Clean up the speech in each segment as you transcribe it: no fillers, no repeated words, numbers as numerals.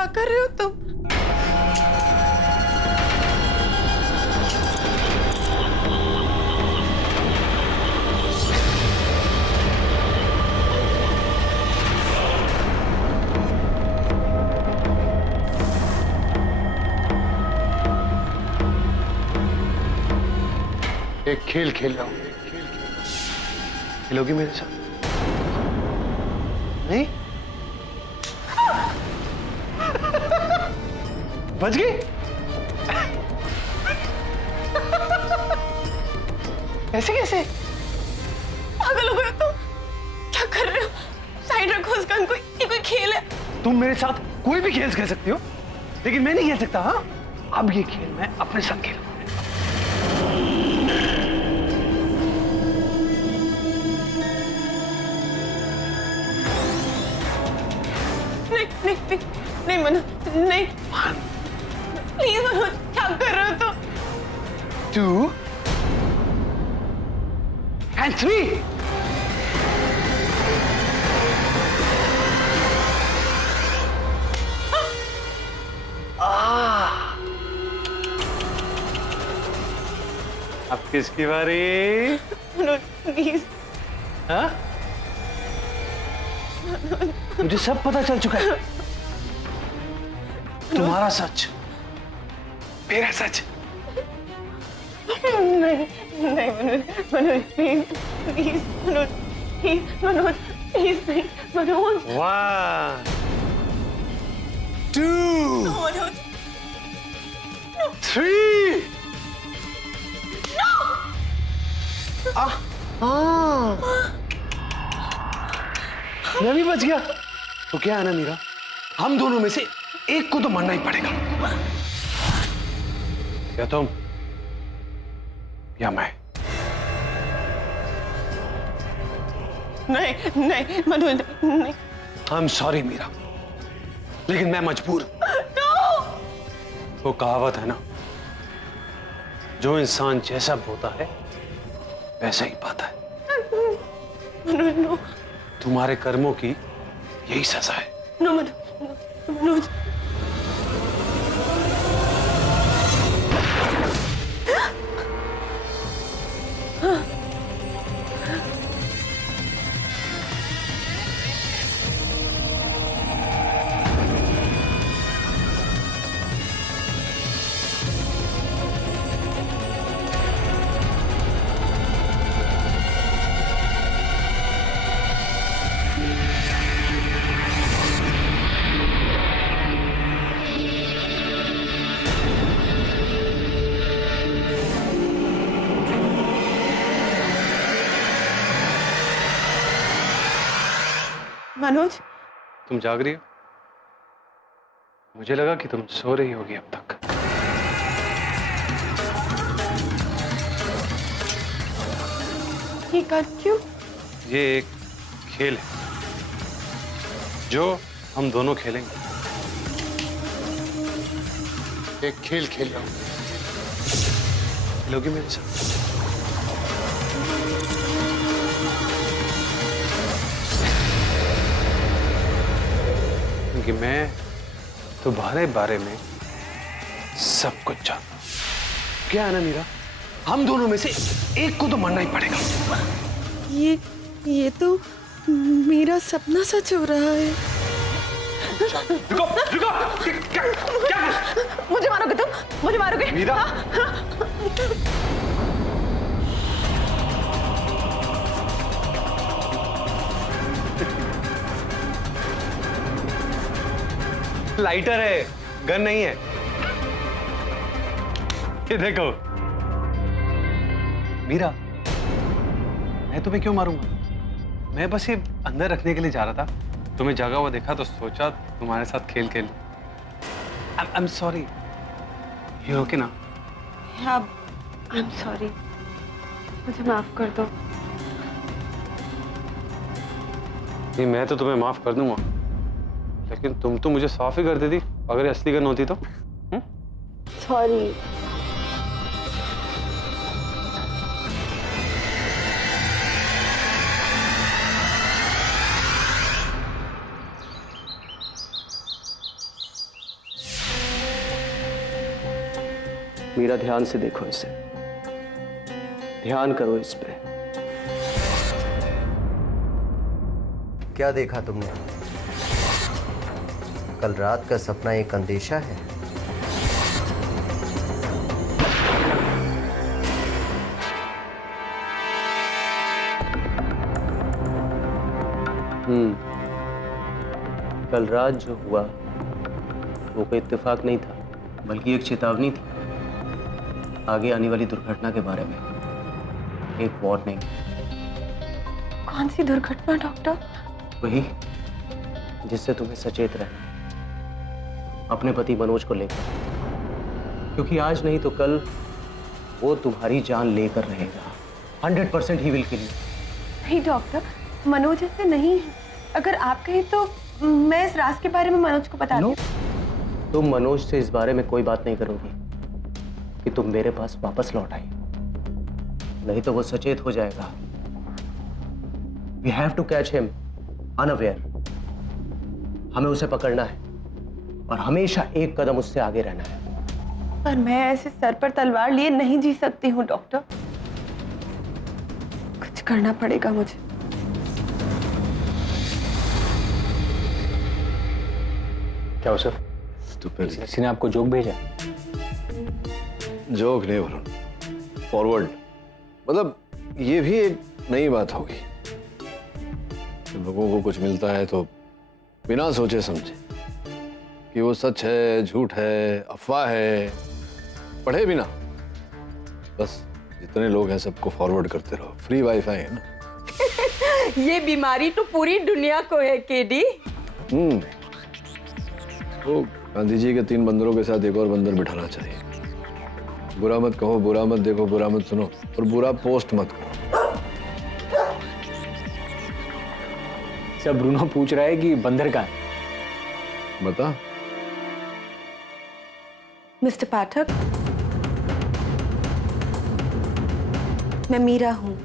क्या कर रहे हो तुम? एक खेल खेल रहा हूं। खेलोगी मेरे साथ? नहीं? बच गई? ऐसे कैसे? पागल हो गए तुम? क्या कर रहे हो? साइड रखो उस गन को, ये कोई खेल है? तुम मेरे साथ कोई भी खेल खेल सकती हो, लेकिन मैं नहीं खेल सकता। हाँ, अब ये खेल मैं अपने साथ खेलूंगा। नहीं नहीं नहीं मनोज, नहीं प्लीज मनोज, क्या कर रहे हो तुम? 2 and 3। अब किसकी बारी? मनोज प्लीज। हाँ? मुझे सब पता चल चुका है। तुम्हारा सच, मेरा सच। नहीं नहीं Manoj, Manoj please please Manoj, please Manoj, please नहीं मनोज। 1 2 मनोज 3। मैं भी बच गया। तो क्या है ना मीरा, हम दोनों में से एक को तो मरना ही पड़ेगा। या तुम या मैं। नहीं नहीं मनोज नहीं। आई एम सॉरी मीरा, लेकिन मैं मजबूर हूं। वो कहावत है ना, जो इंसान जैसा बोता है वैसा ही पाता है। मनोज नो। तुम्हारे कर्मों की यही सजा है। नो मनोज, मनोज। मनोज तुम जाग रही हो? मुझे लगा कि तुम सो रही होगी अब तक। ये कर क्यों? ये एक खेल है जो हम दोनों खेलेंगे। एक खेल खेल रहा हूं। खेलोगी मेरे साथ? क्योंकि मैं तुम्हारे बारे में सब कुछ जानता हूं। क्या है ना मीरा, हम दोनों में से एक को तो मरना ही पड़ेगा। ये तो मेरा सपना सच हो रहा है। रुको रुको, क्या मुझे मारोगे तुम? मुझे मारोगे? मीरा? लाइटर है, गन नहीं है। ये देखो मीरा, मैं तुम्हें क्यों मारूंगा? मैं बस ये अंदर रखने के लिए जा रहा था। तुम्हें जागा हुआ देखा तो सोचा तुम्हारे साथ खेल खेल। I am sorry. ये ओके ना? आई एम सॉरी, मुझे माफ कर दो। नहीं, मैं तो तुम्हें माफ कर दूंगा, लेकिन तुम तो मुझे साफ ही कर देती अगर ये असली गन होती तो। सॉरी। मीरा, ध्यान से देखो इसे, ध्यान करो इस पे। क्या देखा तुमने? कल रात का सपना एक अंदेशा है? कल रात जो हुआ वो कोई इत्तेफाक नहीं था, बल्कि एक चेतावनी थी आगे आने वाली दुर्घटना के बारे में, एक वार्निंग। कौन सी दुर्घटना डॉक्टर? वही जिससे तुम्हें सचेत रहना अपने पति मनोज को लेकर, क्योंकि आज नहीं तो कल वो तुम्हारी जान लेकर रहेगा। 100% ही विल किल यू। नहीं डॉक्टर, मनोज ऐसे नहीं है। अगर आप कहें तो मैं इस राज के बारे में मनोज को बता दूं। तुम मनोज से इस बारे में कोई बात नहीं करोगी कि तुम मेरे पास वापस लौट आई, नहीं तो वो सचेत हो जाएगा। We have to catch him unaware। हमें उसे पकड़ना है और हमेशा एक कदम उससे आगे रहना है। पर मैं ऐसे सर पर तलवार लिए नहीं जी सकती हूँ डॉक्टर, कुछ करना पड़ेगा मुझे। क्या हो सर? किसी ने आपको जोक भेजा? जोक नहीं वरुण, फॉरवर्ड। मतलब ये भी एक नई बात होगी। जब लोगों को कुछ मिलता है तो बिना सोचे समझे कि वो सच है, झूठ है, अफवाह है, पढ़े बिना बस जितने लोग हैं सबको फॉरवर्ड करते रहो। फ्री वाईफाई है ना। ये बीमारी तो पूरी दुनिया को है केडी। तो गांधी जी के 3 बंदरों के साथ एक और बंदर बिठाना चाहिए। बुरा मत कहो, बुरा मत देखो, बुरा मत सुनो और बुरा पोस्ट मत करो। सर ब्रूनो पूछ रहा है कि बंदर का है। बता। मिस्टर पाठक, मैं मीरा हूँ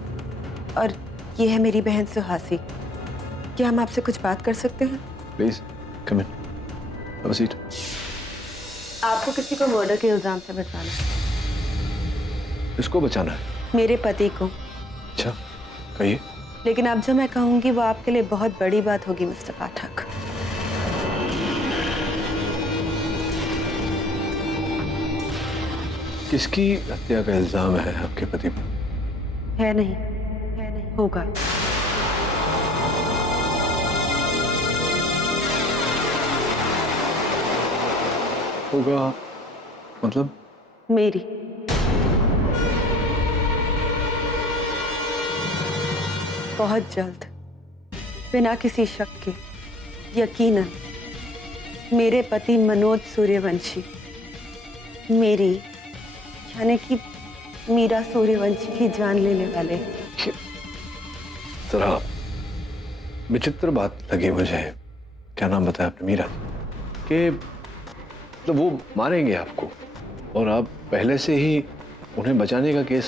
और ये है मेरी बहन सुहासी। क्या हम आपसे कुछ बात कर सकते हैं? Please come in, have a seat. आपको किसी को मर्डर के इल्जाम से बचाना है। किसको बचाना है? मेरे पति को। अच्छा, कहिए। लेकिन अब जो मैं कहूंगी वो आपके लिए बहुत बड़ी बात होगी मिस्टर पाठक। किसकी हत्या का इल्जाम है आपके पति पर? है नहीं, होगा। होगा मतलब? मेरी। बहुत जल्द, बिना किसी शक के, यकीनन मेरे पति मनोज सूर्यवंशी मेरी यानी कि मीरा सूर्यवंशी की जान लेने वाले। जरा विचित्र बात लगी मुझे। क्या नाम बताया आपने? मीरा के तो वो मारेंगे आपको और आप पहले से ही उन्हें बचाने का केस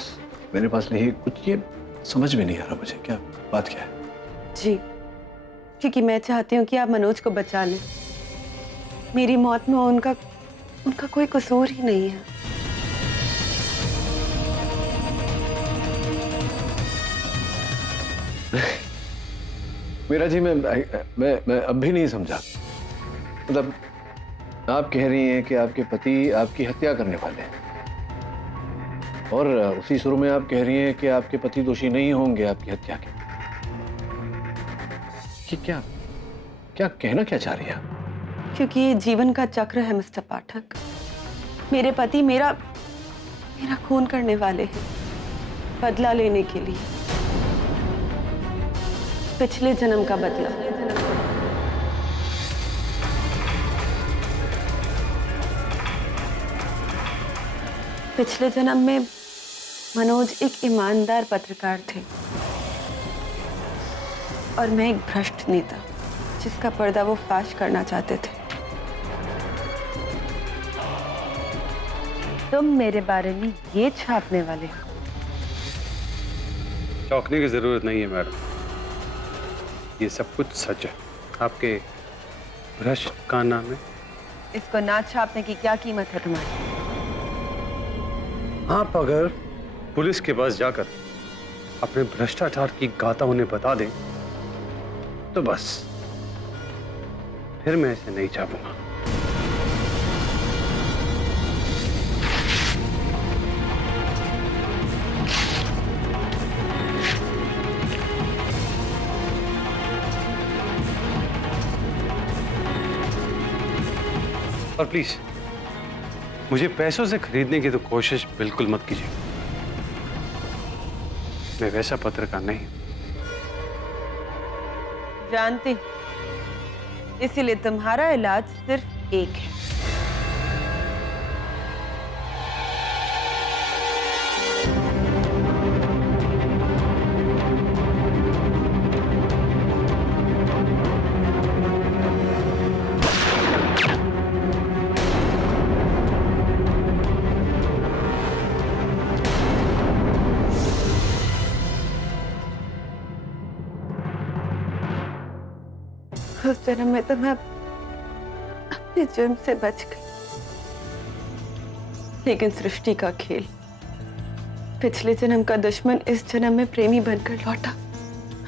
मेरे पास नहीं। कुछ ये समझ में नहीं आ रहा मुझे, क्या बात क्या है? जी, क्योंकि मैं चाहती हूँ कि आप मनोज को बचा लें। मेरी मौत में उनका कोई कसूर ही नहीं है। मीरा जी, मैं अब भी नहीं समझा। मतलब आप कह रही हैं कि आपके पति आपकी हत्या करने वाले हैं और उसी सुर में आप कह रही हैं कि आपके पति दोषी नहीं होंगे आपकी हत्या के। कि क्या कहना क्या चाह रही हैं आप? क्योंकि ये जीवन का चक्र है मिस्टर पाठक। मेरे पति मेरा खून करने वाले हैं, बदला लेने के लिए। पिछले जन्म का बदला। पिछले जन्म में मनोज एक ईमानदार पत्रकार थे और मैं एक भ्रष्ट नेता जिसका पर्दा वो फाश करना चाहते थे। तुम मेरे बारे में ये छापने वाले हो? चौंकने की जरूरत नहीं है मैडम, ये सब कुछ सच है। आपके भ्रष्ट का नाम है। इसको ना छापने की क्या कीमत है तुम्हारी? आप अगर पुलिस के पास जाकर अपने भ्रष्टाचार की गाथा उन्हें बता दें तो बस फिर मैं इसे नहीं छापूंगा। और प्लीज मुझे पैसों से खरीदने की तो कोशिश बिल्कुल मत कीजिए। मैं वैसा पत्रकार नहीं हूं। जानती हूं, इसीलिए तुम्हारा इलाज सिर्फ एक है। उस जन्म में तो मैं अपने जुर्म से बच गई, लेकिन सृष्टि का खेल, पिछले जन्म का दुश्मन इस जन्म में प्रेमी बनकर लौटा।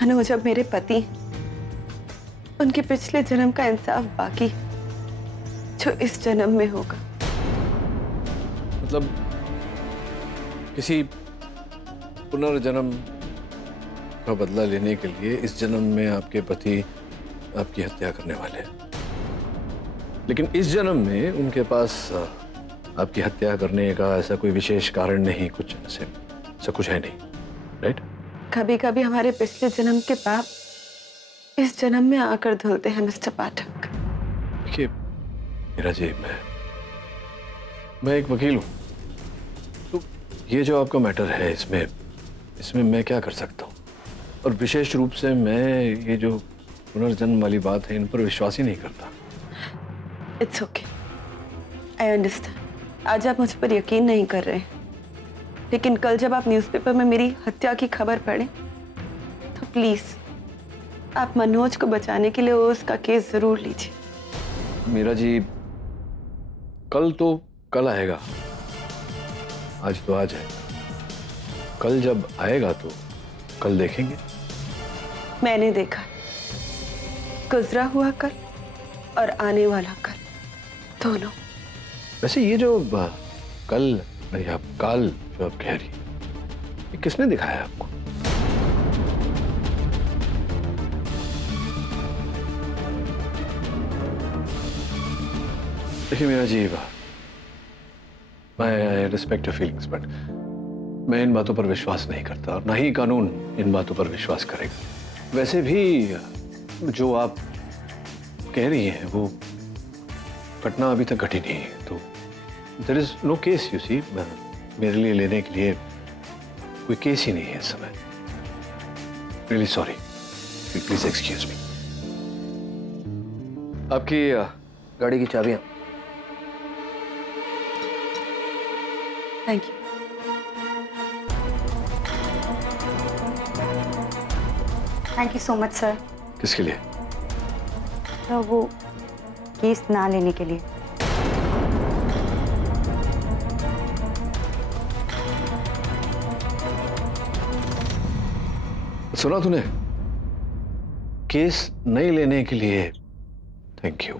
मनोज अब मेरे पति हैं। उनके पिछले जन्म का इंसाफ बाकी है, जो इस जन्म में होगा। मतलब किसी पुनर्जन्म का बदला लेने के लिए इस जन्म में आपके पति आपकी हत्या करने वाले हैं, लेकिन इस जन्म में उनके पास आपकी हत्या करने का ऐसा कोई विशेष कारण नहीं, कुछ ऐसा कुछ है नहीं, राइट? कभी कभी हमारे पिछले जन्म के पाप इस जन्म में आकर धुलते हैं मिस्टर पाठक। देखिए मीरा जी, मैं एक वकील हूं, तो ये जो आपका मैटर है इसमें मैं क्या कर सकता हूँ? और विशेष रूप से मैं ये जो पुनर्जन्म वाली बात है इन पर विश्वास ही नहीं करता। It's okay, I understand. आज आप मुझ पर यकीन नहीं कर रहे हैं, लेकिन कल जब आप न्यूज़पेपर में मेरी हत्या की खबर पढ़े तो प्लीज आप मनोज को बचाने के लिए उसका केस जरूर लीजिए। मीरा जी, कल तो कल आएगा, आज तो आज है। कल जब आएगा तो कल देखेंगे। मैंने देखा गुजरा हुआ कल और आने वाला कल दोनों। वैसे ये जो कल या काल जो आप कह रही हैं, ये किसने दिखाया आपको? देखिए मीरा जी, मैं रिस्पेक्ट योर फीलिंग्स, बट मैं इन बातों पर विश्वास नहीं करता और ना ही कानून इन बातों पर विश्वास करेगा। वैसे भी जो आप कह रही हैं वो घटना अभी तक घटी नहीं है, तो there is no case, you see. मेरे लिए लेने के लिए कोई केस ही नहीं है इस समय। Really sorry, please excuse me. आपकी गाड़ी की चाबियां। Thank you. Thank you so much sir. किसके लिए? तो वो केस ना लेने के लिए। सुना तूने? केस नहीं लेने के लिए थैंक यू।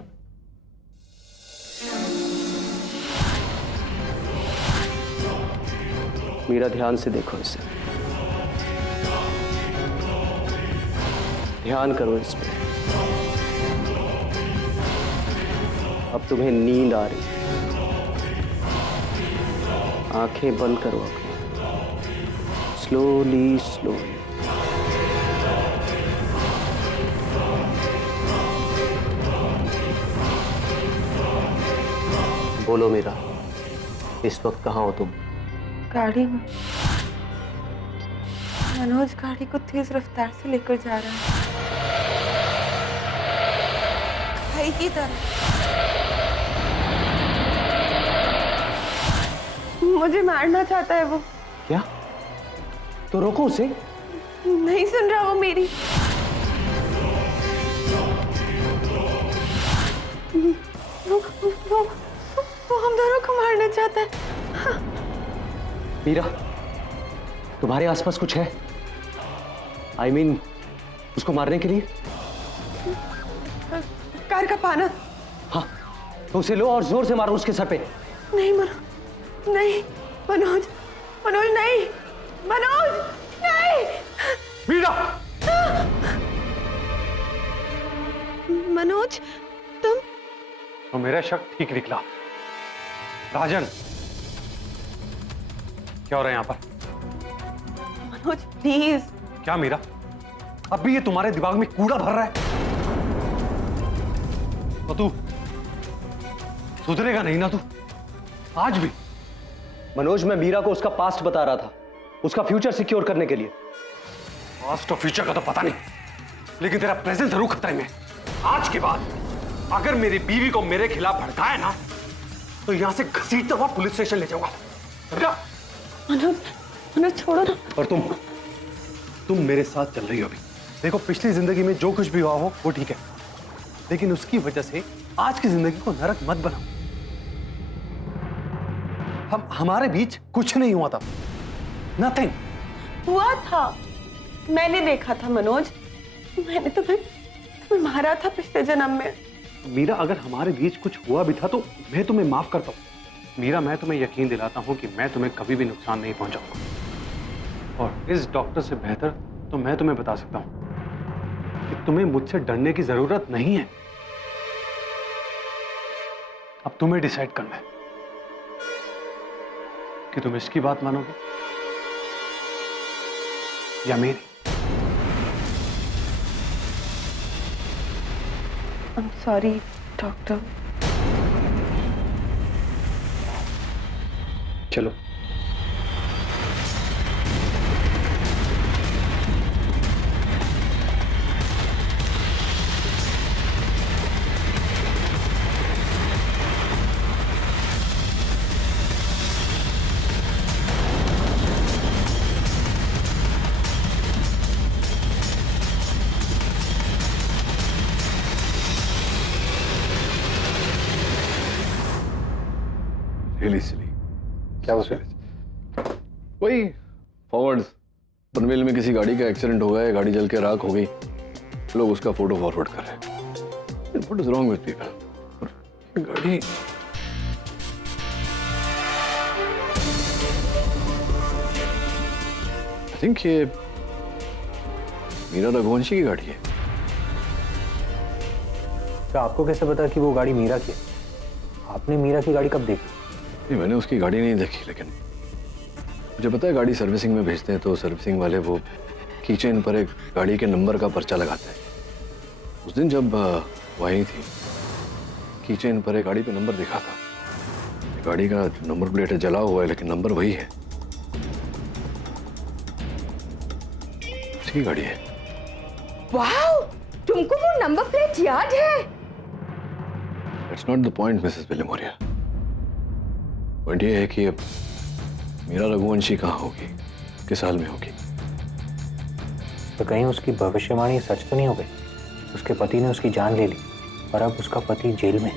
मीरा, ध्यान से देखो इसे, ध्यान करो इस पे। अब तुम्हें नींद आ रही, आंखें बंद करो अपनी, स्लोली स्लोली। बोलो मीरा, इस वक्त कहाँ हो तुम? गाड़ी में। मनोज गाड़ी को तेज रफ्तार से लेकर जा रहा है, भाई की तरह। मुझे मारना चाहता है वो। क्या? तो रोको उसे। नहीं सुन रहा वो मेरी। वो हम दोनों को मारना चाहता है। मीरा, तुम्हारे आसपास कुछ है? I mean, उसको मारने के लिए? कार का पाना। हाँ, तो उसे लो और जोर से मारो उसके सर पे। नहीं नहीं मनोज, मनोज नहीं, मनोज नहीं। मीरा! मनोज, तुम? तो मेरा शक ठीक निकला। राजन, क्या हो रहा है यहाँ पर? मनोज प्लीज। क्या मीरा, अब भी ये तुम्हारे दिमाग में कूड़ा भर रहा है? तो तू सुधरेगा नहीं ना तू? आज भी? मनोज, मैं मीरा को उसका पास्ट बता रहा था, उसका फ्यूचर सिक्योर करने के लिए। पास्ट और फ्यूचर का तो पता नहीं, लेकिन तेरा प्रेजेंट जरूर खतरे में। आज के बाद अगर मेरी बीवी को मेरे खिलाफ भड़काया ना, तो यहां से घसीटता हुआ पुलिस स्टेशन ले जाऊंगा। समझा? मनोज, मनोज छोड़ो ना। और तुम मेरे साथ चल रही हो अभी। देखो, पिछली जिंदगी में जो कुछ भी हुआ हो वो ठीक है, लेकिन उसकी वजह से आज की जिंदगी को नरक मत बनाओ। हमारे बीच कुछ नहीं हुआ था, नथिंग। हुआ था, मैंने देखा था मनोज, मैंने तुम्हें मारा था पिछले जन्म में। मीरा, अगर हमारे बीच कुछ हुआ भी था तो मैं तुम्हें माफ करता हूं। मीरा, मैं तुम्हें यकीन दिलाता हूं कि मैं तुम्हें कभी भी नुकसान नहीं पहुंचाऊंगा। और इस डॉक्टर से बेहतर तो मैं तुम्हें बता सकता हूं कि तुम्हें मुझसे डरने की जरूरत नहीं है। अब तुम्हें डिसाइड करना है कि तुम इसकी बात मानोगे या मेरी। I'm sorry, doctor. चलो। रियली सिली। क्या उसे? वही फॉरवर्ड, पनवेल में किसी गाड़ी का एक्सीडेंट हो गया, गाड़ी जल के राख हो गई, लोग उसका फोटो फॉरवर्ड कर रहे हैं। What is wrong with people? गाड़ी आई थिंक ये मीरा रघुवंशी की गाड़ी है। तो आपको कैसे पता कि वो गाड़ी मीरा की है? आपने मीरा की गाड़ी कब देखी? नहीं, मैंने उसकी गाड़ी नहीं देखी, लेकिन मुझे पता है गाड़ी सर्विसिंग में भेजते हैं तो सर्विसिंग वाले वो कीचेन पर एक गाड़ी के नंबर का पर्चा लगाते हैं। उस दिन जब वो आई थी, कीचेन पर एक गाड़ी पे नंबर दिखा था। गाड़ी का नंबर प्लेट जला हुआ है, लेकिन नंबर वही है। उसकी गाड़ी है। वाओ, तुमको वो नंबर प्लेट याद है? That's not the point, Mrs Vilimoria. Point ये है कि अब मीरा रघुवंशी कहाँ होगी, किस हाल में होगी। तो कहीं उसकी भविष्यवाणी सच तो नहीं हो गई? उसके पति ने उसकी जान ले ली और अब उसका पति जेल में।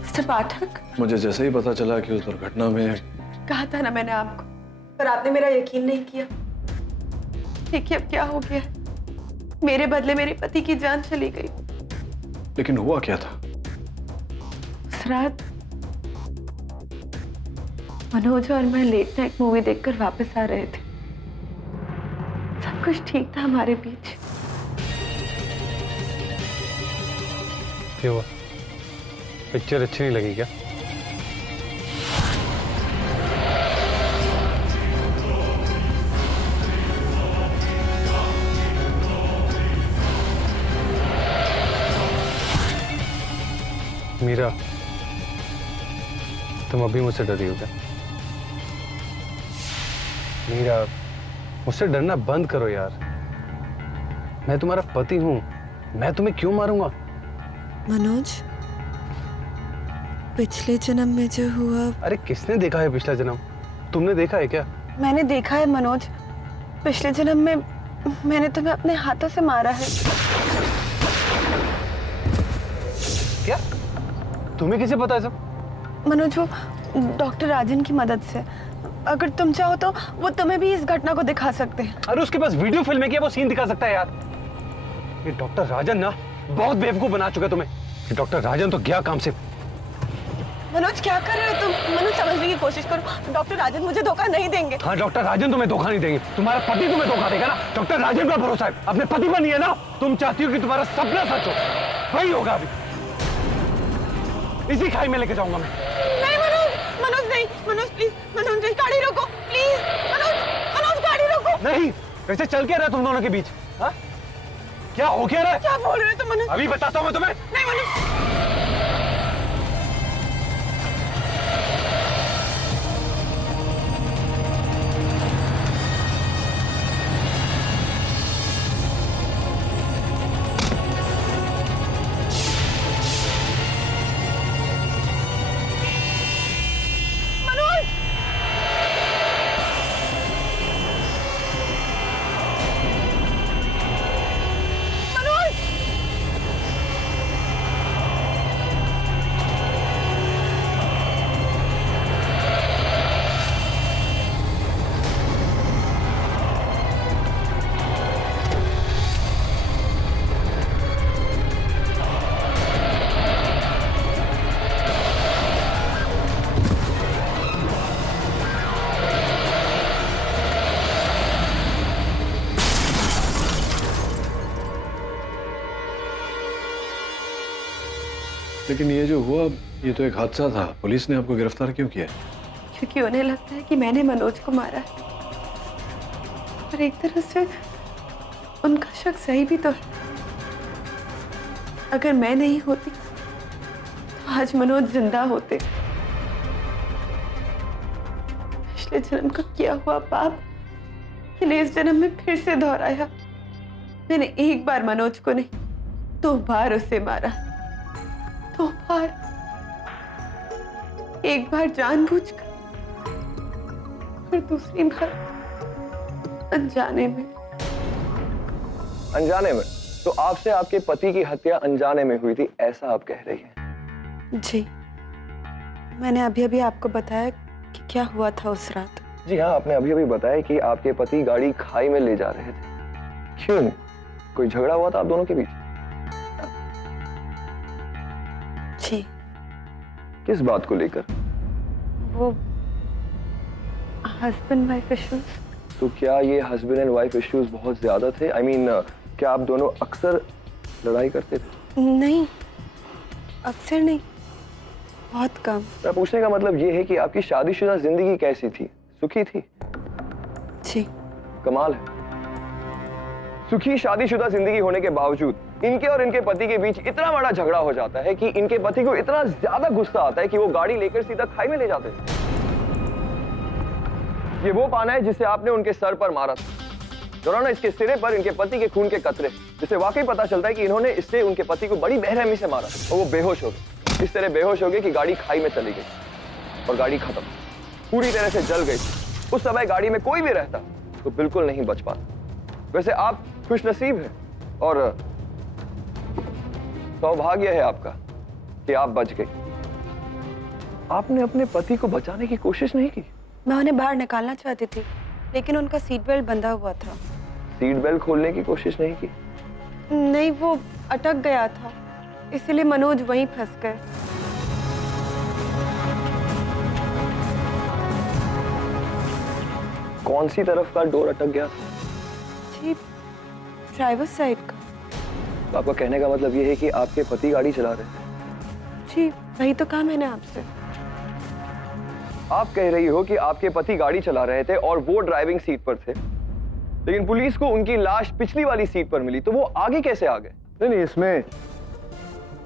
मिस्टर पाठक, मुझे जैसे ही पता चला कि उस दुर्घटना में, कहा था ना मैंने आपको, पर आपने मेरा यकीन नहीं किया। देखिए अब क्या हो गया, मेरे बदले मेरे पति की जान चली गई। लेकिन हुआ क्या था? उस रात मनोज और मैं लेट नाइट मूवी देखकर वापस आ रहे थे। सब कुछ ठीक था हमारे बीच। क्या हुआ? पिक्चर अच्छी नहीं लगी क्या? मीरा, तुम अभी मुझसे डरी हो क्या? मीरा, मुझसे डरना बंद करो यार। मैं तुम्हारा पति हूं, मैं तुम्हें क्यों मारूंगा? मनोज, पिछले जन्म में जो हुआ। अरे किसने देखा है पिछला जन्म? तुमने देखा है क्या? मैंने देखा है मनोज, पिछले जन्म में मैंने तुम्हें अपने हाथों से मारा है। क्या? तुम्हें कैसे पता है सब? मनोज, वो डॉक्टर राजन की मदद से। अगर तुम चाहो तो वो तुम्हें भी इस घटना को दिखा सकते हैं। अरे उसके पास वीडियो फिल्म है क्या? वो सीन दिखा सकता है यार। ये डॉक्टर राजन ना बहुत बेवकूफ बना चुका है तुम्हें। ये डॉक्टर राजन तो गया काम से। मनोज क्या कर रहे हो तुम? मनोज समझने की कोशिश करो, डॉक्टर राजन मुझे धोखा नहीं देंगे। हाँ, डॉक्टर राजन तुम्हें धोखा नहीं देंगे। तुम्हारा पति तुम्हें धोखा देगा ना। डॉक्टर राजन का भरोसा है, अपने पति पर नहीं है ना। तुम चाहती हो कि तुम्हारा सपना सच हो, वही होगा अभी। इसी खाई में लेके जाऊंगा मैं। नहीं मनोज, मनोज नहीं, मनोज प्लीज, मनोज नहीं, गाड़ी रोको प्लीज, मनोज, मनोज गाड़ी रोको। नहीं, वैसे चल क्या रहा है तुम दोनों के बीच? हाँ? क्या हो क्या रहा है? क्या बोल रहे हो तुम मनोज? अभी बताता हूँ मैं तुम्हें। नहीं मनोज। लेकिन ये जो हुआ, ये तो एक हादसा था। पुलिस ने आपको गिरफ्तार क्यों किया? क्योंकि उन्हें लगता है कि मैंने मनोज को मारा है, और एक तरह से उनका शक सही भी तो है। अगर मैं नहीं होती तो आज मनोज जिंदा होते। पिछले जन्म का किया हुआ पाप मैंने इस जन्म में फिर से दोहराया। मैंने एक बार मनोज को नहीं, 2 बार उसे मारा। 2 बार, एक बार जानबूझकर और दूसरी बार अनजाने में। अनजाने में? तो आपसे आपके पति की हत्या अनजाने में हुई थी, ऐसा आप कह रही हैं? जी, मैंने अभी अभी आपको बताया कि क्या हुआ था उस रात। जी हाँ, आपने अभी अभी बताया कि आपके पति गाड़ी खाई में ले जा रहे थे। क्यों? कोई झगड़ा हुआ था आप दोनों के बीच? जी। किस बात को लेकर? वो हस्बैंड वाइफ इश्यूज। तो क्या ये हस्बैंड एंड वाइफ इश्यूज बहुत ज्यादा थे? I mean, क्या आप दोनों अक्सर लड़ाई करते थे? नहीं, अक्सर नहीं, बहुत कम। मेरा पूछने का मतलब ये है कि आपकी शादीशुदा जिंदगी कैसी थी? सुखी थी? जी। कमाल है। सुखी शादीशुदा जिंदगी होने के बावजूद इनके और इनके पति के बीच इतना बड़ा झगड़ा हो जाता है कि इनके पति को इतना ज्यादा गुस्सा आता है कि वो गाड़ी लेकर सीधा खाई में ले जाते हैं। ये वो पाना है जिसे आपने उनके सर पर मारा था। ना इसके सिरे पर इनके पति के खून के कतरे, जिससे वाकई पता चलता है कि इन्होंने इससे उनके पति को बड़ी बेरहमी से मारा और वो बेहोश हो गए। इस तरह बेहोश हो गए कि गाड़ी खाई में चली गई और गाड़ी खत्म, पूरी तरह से जल गई। उस समय गाड़ी में कोई भी रहता तो बिल्कुल नहीं बच पाता। वैसे आप खुशनसीब हैं और सौभाग्य है आपका कि आप बच गई। आपने अपने पति को बचाने की कोशिश नहीं की? मैं उन्हें बाहर निकालना चाहती थी, लेकिन उनका सीट बेल्ट बंधा हुआ था। सीट बेल्ट खोलने की कोशिश नहीं की? नहीं, वो अटक गया था, इसलिए मनोज वहीं फंस गए। कौन सी तरफ का डोर अटक गया? जी, ड्राइवर साइड का। तो आपका कहने का मतलब ये है कि आपके पति गाड़ी चला रहे थे? जी, वही तो कहा मैंने आपसे। आप कह रही हो कि आपके पति गाड़ी चला रहे थे और वो ड्राइविंग सीट पर थे, लेकिन पुलिस को उनकी लाश पिछली वाली सीट पर मिली, तो वो आगे कैसे आ गए? नहीं,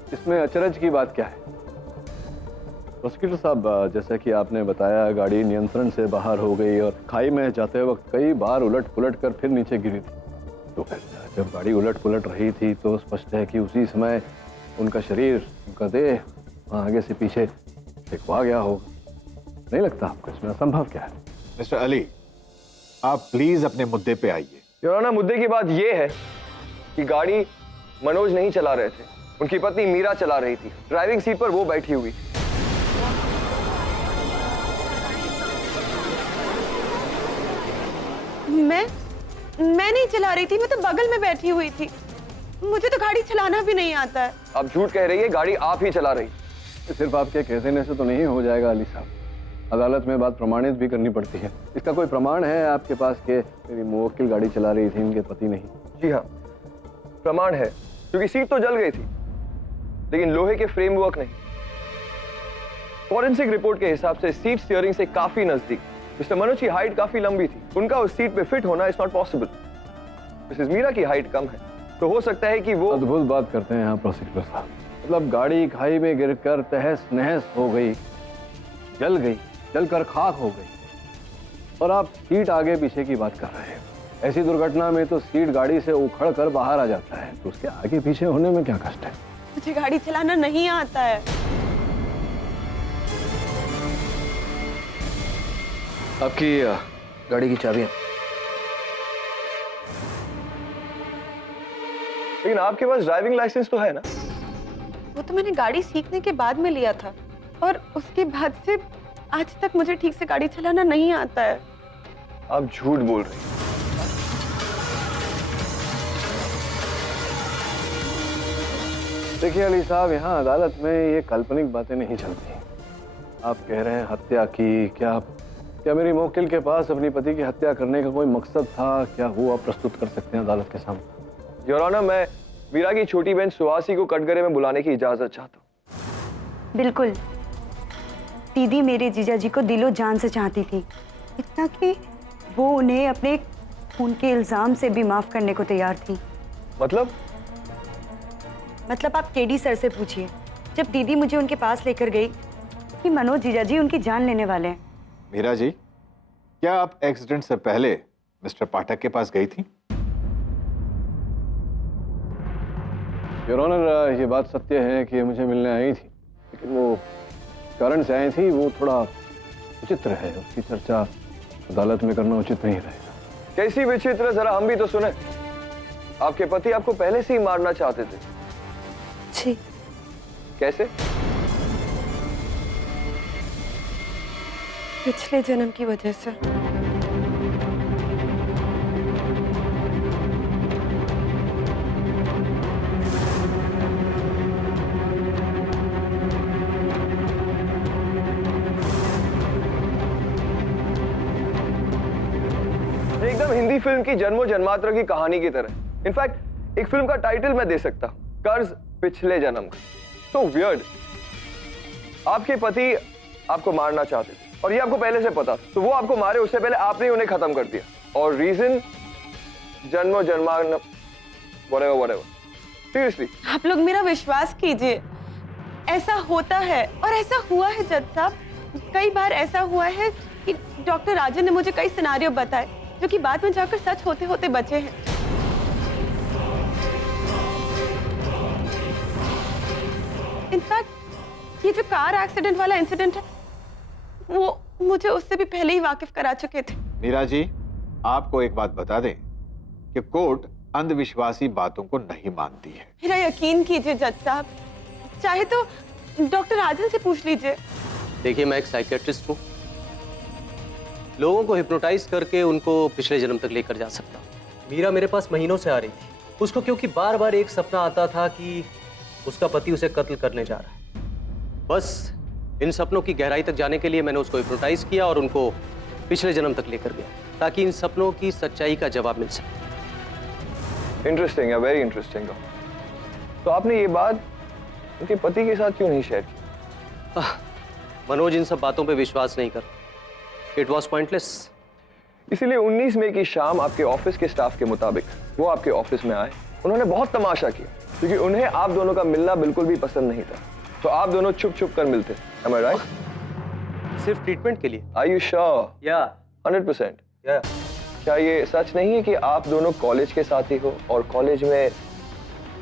इसमें अचरज की बात क्या है? प्रोसिक्यूटर साहब, जैसा कि आपने बताया, गाड़ी नियंत्रण से बाहर हो गई और खाई में जाते वक्त कई बार उलट पुलट कर फिर नीचे गिरी थी। तो जब गाड़ी उलट पुलट रही थी तो स्पष्ट है कि उसी समय उनका शरीर, उनका देह आगे से पीछे फेंकवा गया होगा। नहीं लगता आपको इसमें असंभव क्या है? मिस्टर अली, आप प्लीज अपने मुद्दे पे आइए। योर ऑनर, मुद्दे की बात यह है कि गाड़ी मनोज नहीं चला रहे थे, उनकी पत्नी मीरा चला रही थी। ड्राइविंग सीट पर वो बैठी हुई थी। मैं नहीं चला रही थी, मैं तो बगल में बैठी हुई थी। मुझे तो गाड़ी चलाना भी नहीं आता है। आप झूठ कह रही है, गाड़ी आप ही चला रही। सिर्फ आपके कह देने से तो नहीं हो जाएगा अली साहब, अदालत में बात प्रमाणित भी करनी पड़ती है। इसका कोई प्रमाण है आपके पास कि मेरी मुवक्किल गाड़ी चला रही थी, इनके पति नहीं? जी हाँ, प्रमाण है, क्योंकि सीट तो जल गई थी लेकिन लोहे के फ्रेमवर्क नहीं। फॉरेंसिक रिपोर्ट के हिसाब से सीट स्टीयरिंग से काफी नजदीक। मिस्टर मनोज की हाइट काफी लंबी थी, उनका उस सीट पे फिट होना is not possible. Mrs Meera की हाइट कम है, तो हो सकता है कि वो अद्भुत बात करते हैं यहाँ प्रोसिक्यूटर साहब। मतलब गाड़ी खाई में गिरकर तहस नहस हो गई, जलकर खाक हो गई, और आप सीट आगे पीछे की बात कर रहे हैं। ऐसी दुर्घटना में तो सीट गाड़ी से उखड़ कर बाहर आ जाता है, तो उसके आगे पीछे होने में क्या कष्ट है? मुझे गाड़ी चलाना नहीं आता है। आपकी गाड़ी की चाबियां। लेकिन आपके पास ड्राइविंग लाइसेंस तो है ना? वो तो मैंने गाड़ी सीखने के बाद में लिया था, और उसके बाद से आज तक मुझे ठीक से गाड़ी चलाना नहीं आता है। आप झूठ बोल रही हैं। देखिए अली साहब, यहाँ अदालत में ये काल्पनिक बातें नहीं चलती। आप कह रहे हैं हत्या की, क्या मेरी मुवक्किल के पास अपनी पति की हत्या करने का कोई मकसद था? क्या वो आप प्रस्तुत कर सकते हैं अदालत के सामने? योर ऑनर, मैं मीरा की छोटी बहन सुहासी को कटघरे में बुलाने की इजाजत चाहता हूँ। बिल्कुल, दीदी मेरे जीजाजी को दिलो जान से चाहती थी, इतना कि वो उन्हें अपने खून के इल्जाम से भी माफ करने को तैयार थी। मतलब आप केडी सर से पूछिए। जब दीदी मुझे उनके पास लेकर गई कि मनोज जीजाजी उनकी जान लेने वाले हैं। मीरा जी, क्या आप एक्सीडेंट से पहले मिस्टर पाठक के पास गई थी? योर ऑनर, ये बात सत्य है कि मुझे मिलने आई थी, लेकिन वो कारण से आई थी, वो थोड़ा विचित्र है, उसकी चर्चा अदालत में करना उचित नहीं रहेगा। कैसी विचित्र, जरा हम भी तो सुने। आपके पति आपको पहले से ही मारना चाहते थे। जी। कैसे? पिछले जन्म की वजह से। एकदम हिंदी फिल्म की जन्मों जन्मांतर की कहानी की तरह। इनफैक्ट एक फिल्म का टाइटल मैं दे सकता हूं, कर्ज पिछले जन्म का। तो वियर्ड। आपके पति आपको मारना चाहते थे और ये आपको पहले से पता था, तो वो आपको मारे उससे पहले आपने ही उन्हें खत्म कर दिया। और रीजन जन्मों जन्मांतर whatever। सीरियसली आप लोग मेरा विश्वास कीजिए, ऐसा होता है और ऐसा हुआ है जज साहब। कई बार ऐसा हुआ है कि डॉक्टर राजन ने मुझे कई सिनारियो बताए जो कि बाद में जाकर सच होते होते बचे हैं। इनफैक्ट ये जो कार एक्सीडेंट वाला इंसिडेंट है, वो मुझे उससे भी पहले ही वाकिफ करा चुके थे। मीरा जी, आपको एक बात बता दें कि कोर्ट अंधविश्वासी बातों को नहीं मानती है। मेरा यकीन कीजिए जज साहब, चाहे तो डॉक्टर राजन से पूछ लीजिए। देखिए, मैं एक साइकियाट्रिस्ट हूँ, लोगों को हिप्नोटाइज करके उनको पिछले जन्म तक लेकर जा सकता हूँ। मीरा मेरे पास महीनों से आ रही थी, उसको क्योंकि बार बार एक सपना आता था कि उसका पति उसे कत्ल करने जा रहा है। बस इन सपनों की गहराई तक जाने के लिए मैंने उसको हिप्नोटाइज किया और उनको पिछले जन्म तक लेकर गया, ताकि इन सपनों की सच्चाई का जवाब मिल सके। इंटरेस्टिंग है, वेरी इंटरेस्टिंग। तो आपने ये बात उनके पति के साथ क्यों नहीं शेयर की? मनोज इन सब बातों पे विश्वास नहीं कर, इट वॉज पॉइंटलेस। इसीलिए 19 मई की शाम आपके ऑफिस के स्टाफ के मुताबिक वो आपके ऑफिस में आए। उन्होंने बहुत तमाशा किया क्योंकि उन्हें आप दोनों का मिलना बिल्कुल भी पसंद नहीं था, तो आप दोनों छुप छुप कर मिलते। Am I right? सिर्फ ट्रीटमेंट के लिए। Are you sure? या 100%? या क्या ये सच नहीं है कि आप दोनों कॉलेज के साथी हो और कॉलेज में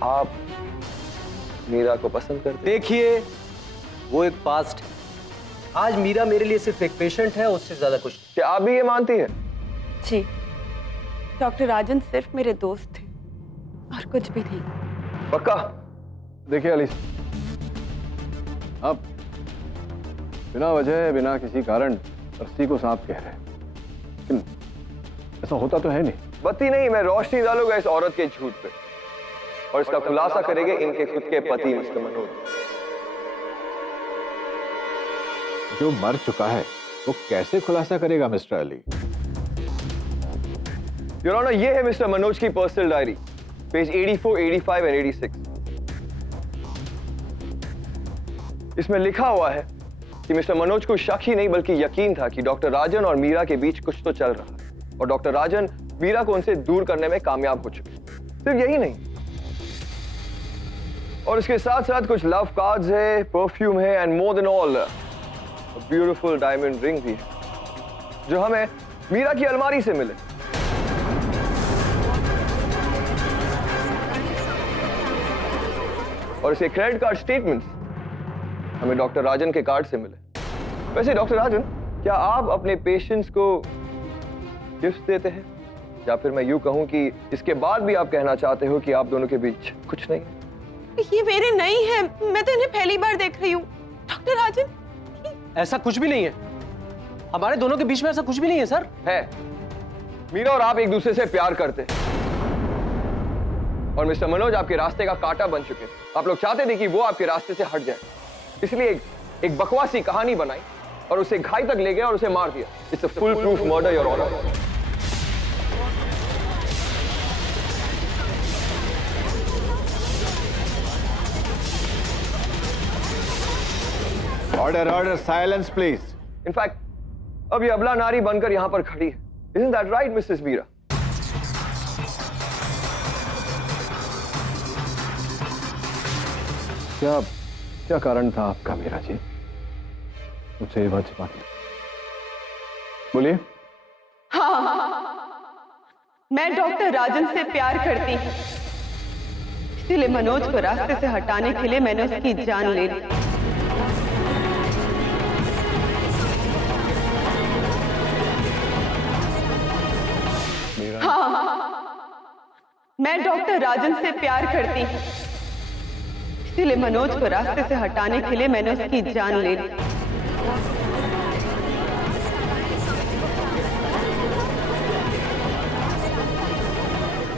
आप मीरा को पसंद करते? देखिए, वो एक पास्ट है, आज मीरा मेरे लिए सिर्फ एक पेशेंट है, उससे ज्यादा कुछ नहीं। क्या आप भी ये मानती हैं? जी, डॉक्टर राजन सिर्फ मेरे दोस्त थे और कुछ भी नहीं। पक्का? देखिए अली, आप बिना वजह, बिना किसी कारण रस्सी को सांप कह रहे हैं, लेकिन ऐसा होता तो है नहीं। बत्ती नहीं, मैं रोशनी डालूंगा इस औरत के झूठ पे और इसका खुलासा करेंगे इनके खुद के पति मिस्टर मनोज। जो मर चुका है वो कैसे खुलासा करेगा मिस्टर अली? योर ऑनर, ये है मिस्टर मनोज की पर्सनल डायरी, पेज 84, 85 और 86। इसमें लिखा हुआ है कि मिस्टर मनोज को शक ही नहीं बल्कि यकीन था कि डॉक्टर राजन और मीरा के बीच कुछ तो चल रहा है और डॉक्टर राजन मीरा को उनसे दूर करने में कामयाब हो चुके। सिर्फ यही नहीं, और इसके साथ साथ कुछ लव कार्ड्स है, परफ्यूम है and more than all beautiful diamond ring भी है जो हमें मीरा की अलमारी से मिले। और इसके क्रेडिट कार्ड स्टेटमेंट्स हमें डॉक्टर राजन के कार्ड से मिले। वैसे डॉक्टर राजन, क्या आप अपने पेशेंट्स को गिफ्ट देते हैं, या फिर मैं यूं कहूं कि इसके बाद भी आप कहना चाहते हो कि आप दोनों के बीच कुछ नहीं है? ये मेरे नहीं है, मैं तो इन्हें पहली बार देख रही हूँ। डॉक्टर राजन, ऐसा कुछ भी नहीं है, हमारे दोनों के बीच में ऐसा कुछ भी नहीं है सर। है। मीरा और आप एक दूसरे से प्यार करते हैं और मिस्टर मनोज आपके रास्ते का कांटा बन चुके थे। आप लोग चाहते थे कि वो आपके रास्ते से हट जाए, इसलिए एक बकवासी कहानी बनाई और उसे घाई तक ले गए और उसे मार दिया। It's a foolproof murder your honour. Order order, silence please. In fact अब ये अबला नारी बनकर यहां पर खड़ी है। Isn't that right, Mrs Meera? क्या कारण था आपका मीरा जी, मुझसे ये बात छिपाने? बोलिए। मैं डॉक्टर राजन से प्यार करती हूँ, इसीलिए मनोज को रास्ते से हटाने के लिए मैंने उसकी जान ले ली। मैं डॉक्टर राजन से प्यार करती हूँ, इसीलिए मनोज को रास्ते से हटाने के लिए मैंने उसकी जान ले ली।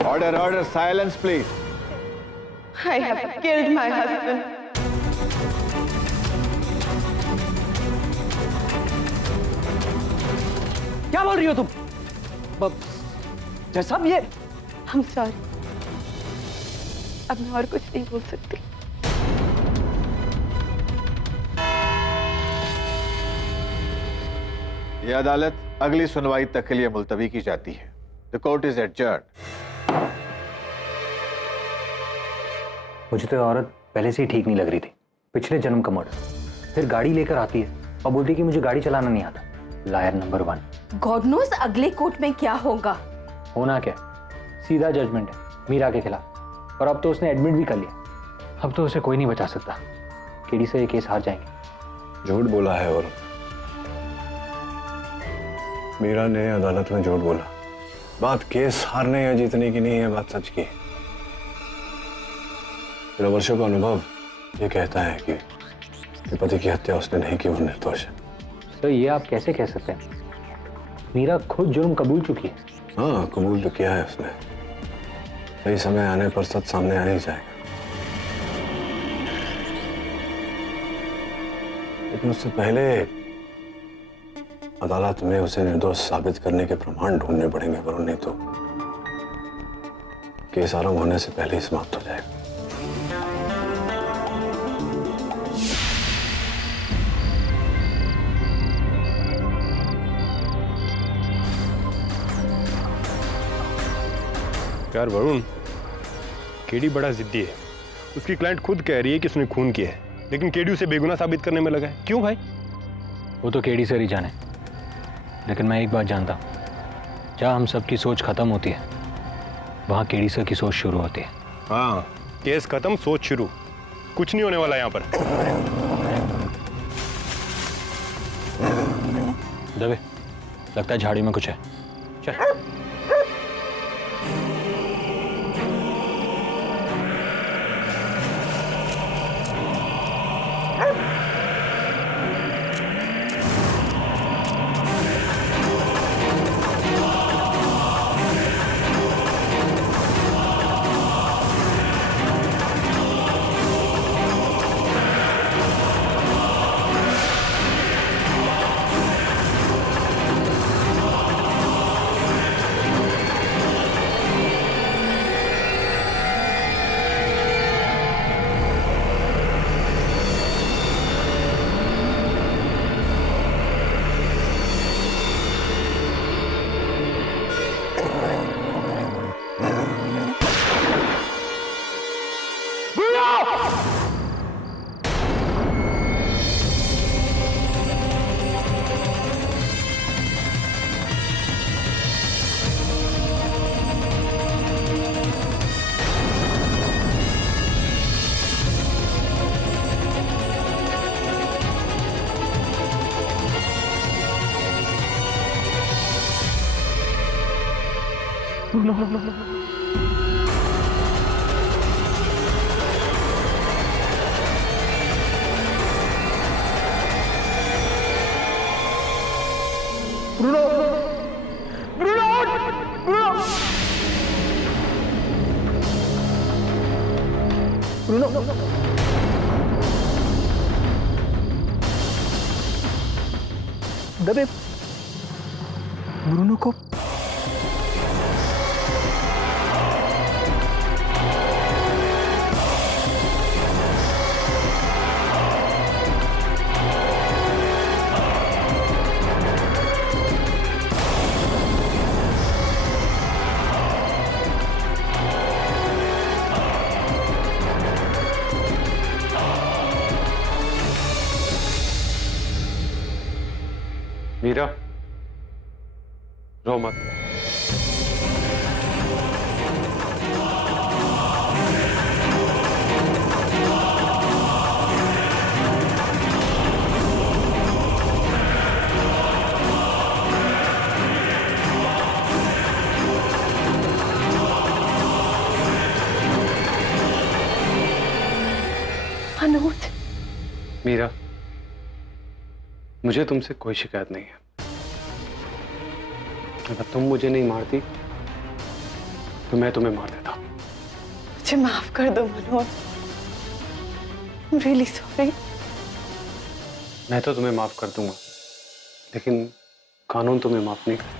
Order order, silence please. I have killed my husband. क्या बोल रही हो तुम? जैसा भी ये, I'm sorry. अब मैं और कुछ नहीं बोल सकती। ये अदालत अगली सुनवाई तक के लिए मुलतवी की जाती है। The court is adjourned. मुझे तो ये औरत पहले से ही ठीक नहीं लग रही थी। पिछले जन्म का मर्डर, फिर गाड़ी लेकर आती है और बोलती है कि मुझे गाड़ी चलाना नहीं आता। Liar number 1। गॉड नोस अगले कोर्ट में क्या होगा। होना क्या, सीधा जजमेंट है मीरा के खिलाफ, और अब तो उसने एडमिट भी कर लिया। अब तो उसे कोई नहीं बचा सकता। केडी से ये केस हार जाएंगे। झूठ बोला है और मीरा ने अदालत में झूठ बोला। बात केस हारने या जीतने की नहीं है, बात सच की है। मेरा वर्षों का अनुभव ये कहता है कि पति की हत्या उसने नहीं की, वो निर्दोष है। तो ये आप कैसे कह सकते हैं? मीरा खुद जुर्म कबूल चुकी है। हाँ, कबूल तो किया है उसने। सही समय आने पर सच सामने आ ही जाएगा। लेकिन उससे पहले अदालत में उसे निर्दोष साबित करने के प्रमाण ढूंढने पड़ेंगे, वरना नहीं तो केस आरंभ होने से पहले ही समाप्त हो जाएगा। यार वरुण, केडी बड़ा जिद्दी है। उसकी क्लाइंट खुद कह रही है कि उसने खून किया है, लेकिन केडी उसे बेगुनाह साबित करने में लगा है। क्यों भाई? वो तो केडी सर ही जाने, लेकिन मैं एक बात जानता हूँ, जहाँ हम सबकी सोच खत्म होती है वहाँ केडी सर की सोच शुरू होती है। हाँ, केस खत्म सोच शुरू। कुछ नहीं होने वाला यहाँ पर। दबे, लगता है झाड़ी में कुछ है। चल। दबे, ब्रूनो को मीरा, रो मत। मनोज, मीरा, मुझे तुमसे कोई शिकायत नहीं है। अगर तुम मुझे नहीं मारती तो मैं तुम्हें मार देता। मुझे माफ कर दो मनोज। I'm really sorry। मैं तो तुम्हें माफ कर दूंगा, लेकिन कानून तुम्हें माफ नहीं करे।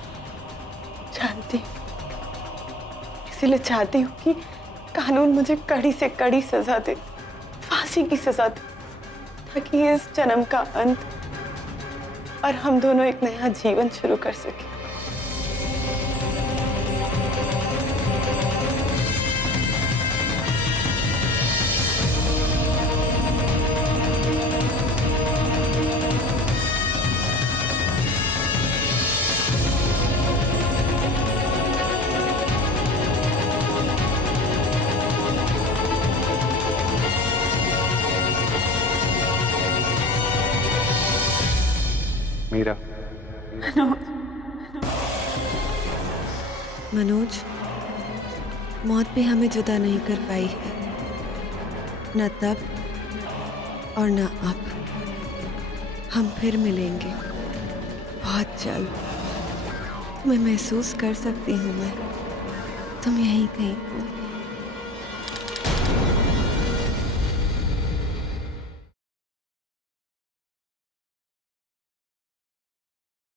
जानती हूँ, इसीलिए चाहती हूँ कि कानून मुझे कड़ी से कड़ी सजा दे, फांसी की सजा दे, ताकि इस जन्म का अंत और हम दोनों एक नया जीवन शुरू कर सकें। मीरा, मनोज, मौत भी हमें जुदा नहीं कर पाई है, न तब और न अब। हम फिर मिलेंगे बहुत जल्द। मैं महसूस कर सकती हूँ, मैं तुम यहीं कहीं हो।